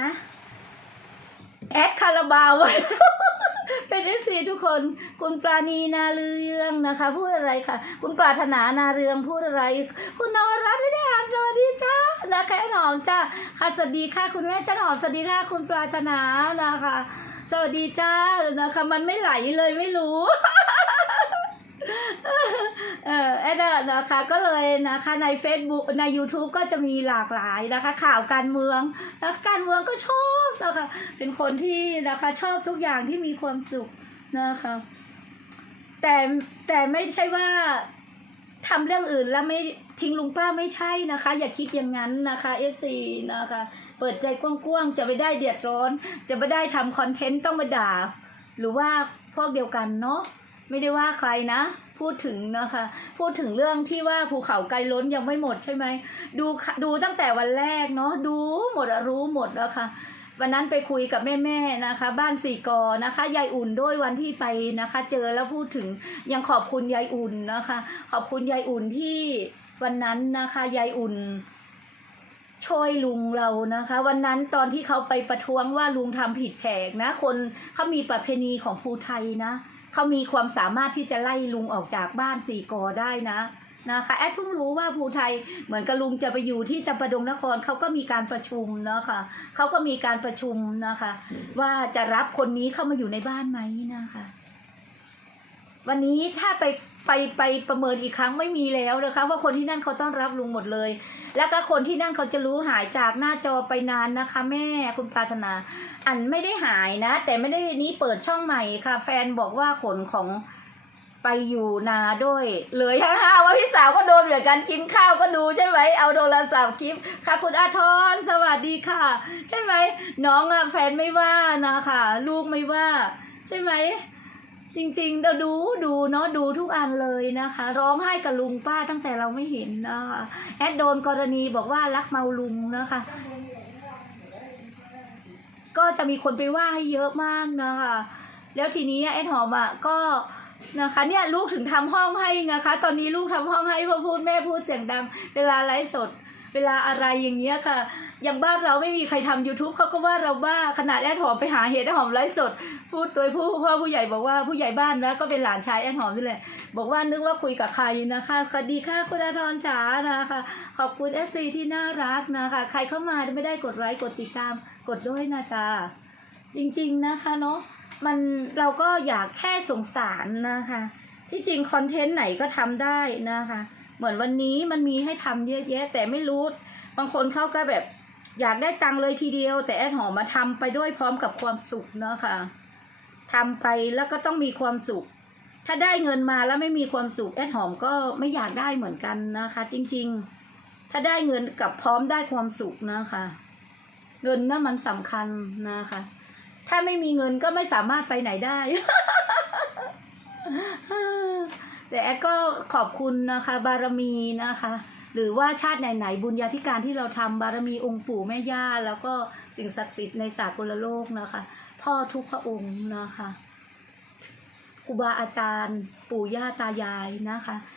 นะแอดคาราบาวเป็นเอซีทุกคน คุณปราณีนาเรืองนะคะ พูดอะไรค่ะ คุณปรารถนานาเรืองพูดอะไร คุณนวรัตน์ไม่ได้อ่านสวัสดีจ้านะคะหอมจ้าค่ะสวัสดีค่ะ คุณแม่จันหอมสวัสดีค่ะ คุณปรารถนานะคะสวัสดีจ้านะคะ มันไม่ไหลเลยไม่รู้ เออแอดนะคะก็เลยนะคะใน Facebook ใน YouTube ก็จะมีหลากหลายนะคะ ข่าวการเมืองแล้วการเมืองก็ชอบนะคะเป็นคนที่นะคะชอบทุกอย่างที่มีความสุขนะคะแต่แต่ไม่ใช่ว่าทำเรื่องอื่นแล้วไม่ทิ้งลุงป้าไม่ใช่นะคะ อย่าคิดอย่างนั้นนะคะ FC นะคะ เปิดใจกว้างๆจะไม่ได้เดือดร้อน จะไม่ได้ทำคอนเทนต์ต้องมาด่า หรือว่าพวกเดียวกันเนาะ ไม่ได้ว่าใครนะ พูดถึงนะคะ พูดถึงเรื่องที่ว่าภูเขาไกลล้นยังไม่หมดใช่ไหมดูดูตั้งแต่วันแรกเนาะดูหมดรู้หมดแล้วค่ะวันนั้นไปคุยกับแม่ๆนะคะ บ้านสี่กอนะคะยายอุ่นด้วยวันที่ไปนะคะ เจอแล้วพูดถึงยังขอบคุณยายอุ่นนะคะ ขอบคุณยายอุ่นที่วันนั้นนะคะยายอุ่น ช่วยลุงเรานะคะ วันนั้นตอนที่เขาไปประท้วงว่าลุงทำผิดแผกนะ คนเขามีประเพณีของภูไทยนะ เขามีความสามารถที่จะไล่ลุงออกจากบ้านสี่กอได้นะนะคะแอดเพิ่งรู้ว่าภูไทยเหมือนกับลุงจะไปอยู่ที่จำปาดงนครเขาก็มีการประชุมนะคะเขาก็มีการประชุมนะคะ ว่าจะรับคนนี้เข้ามาอยู่ในบ้านไหมนะคะ วันนี้ถ้าไป ไปไปประเมินอีกครั้งไม่มีแล้วนะคะว่าคนที่นั่นเขาต้อนรับลุงหมดเลย แล้วก็คนที่นั่นเขาจะรู้หายจากหน้าจอไปนานนะคะ แม่คุณปรารถนา อันไม่ได้หายนะ แต่ไม่ได้นี้เปิดช่องใหม่ค่ะ แฟนบอกว่าขนของไปอยู่นาด้วย เลยฮ่าว่าพี่สาวก็โดนเหมือนกันกินข้าวก็ดูใช่ไหมเอาโทรศัพท์คลิปค่ะคุณอาทรสวัสดีค่ะ ใช่ไหมน้องอะแฟนไม่ว่านะคะลูกไม่ว่า ใช่ไหม จริงๆเราดูดูเนาะดูทุกอันเลยนะคะ ร้องไห้กับลุงป้าตั้งแต่เราไม่เห็นนะคะแอดโดนกรณีบอกว่ารักเมาลุงนะคะ ก็จะมีคนไปว่าให้เยอะมากนะคะ แล้วทีนี้แอดหอมอะก็นะคะเนี่ยลูกถึงทำห้องให้นะคะ ตอนนี้ลูกทำห้องให้พ่อพูดแม่พูดเสียงดัง เวลาไลฟ์สด เวลาอะไรอย่างเงี้ยค่ะ อย่างบ้านเราไม่มีใครทำ YouTube เขาก็ว่าเราบ้าขนาดแอดหอมไปหาเหตุแอดหอมไลฟ์สด พูดโดยผู้พ่อผู้ใหญ่บอกว่าผู้ใหญ่บ้านนะก็เป็นหลานชายแอดหอมนี่แหละบอกว่านึกว่าคุยกับใครนะคะสวัสดีค่ะคุณอาทรจ๋านะคะขอบคุณเอซีที่น่ารักนะคะ ใครเข้ามาไม่ได้กดไลค์กดติดตาม กดด้วยนะจ๊ะจริงๆนะคะเนาะมันเราก็อยากแค่สงสารนะคะ ที่จริงคอนเทนต์ไหนก็ทำได้นะคะ เหมือนวันนี้มันมีให้ทำเยอะแยะ แต่ไม่รู้ บางคนเขาก็แบบอยากได้ตังเลยทีเดียว แต่แอดหอมมาทำไปด้วยพร้อมกับความสุขเนาะค่ะทำไปแล้วก็ต้องมีความสุข ถ้าได้เงินมาแล้วไม่มีความสุขแอดหอมก็ไม่อยากได้เหมือนกันนะคะ จริงๆ ถ้าได้เงินกับพร้อมได้ความสุขนะคะ เงินน่ะมันสำคัญนะคะ ถ้าไม่มีเงินก็ไม่สามารถไปไหนได้ แต่แอดก็ขอบคุณนะคะบารมีนะคะ หรือว่าชาติไหนๆบุญญาธิการที่เราทำบารมีองค์ปู่แม่ย่า แล้วก็สิ่งศักดิ์สิทธิ์ในสากลโลกนะคะ พ่อทุกพระองค์นะคะครูบาอาจารย์ปู่ย่าตายายนะคะ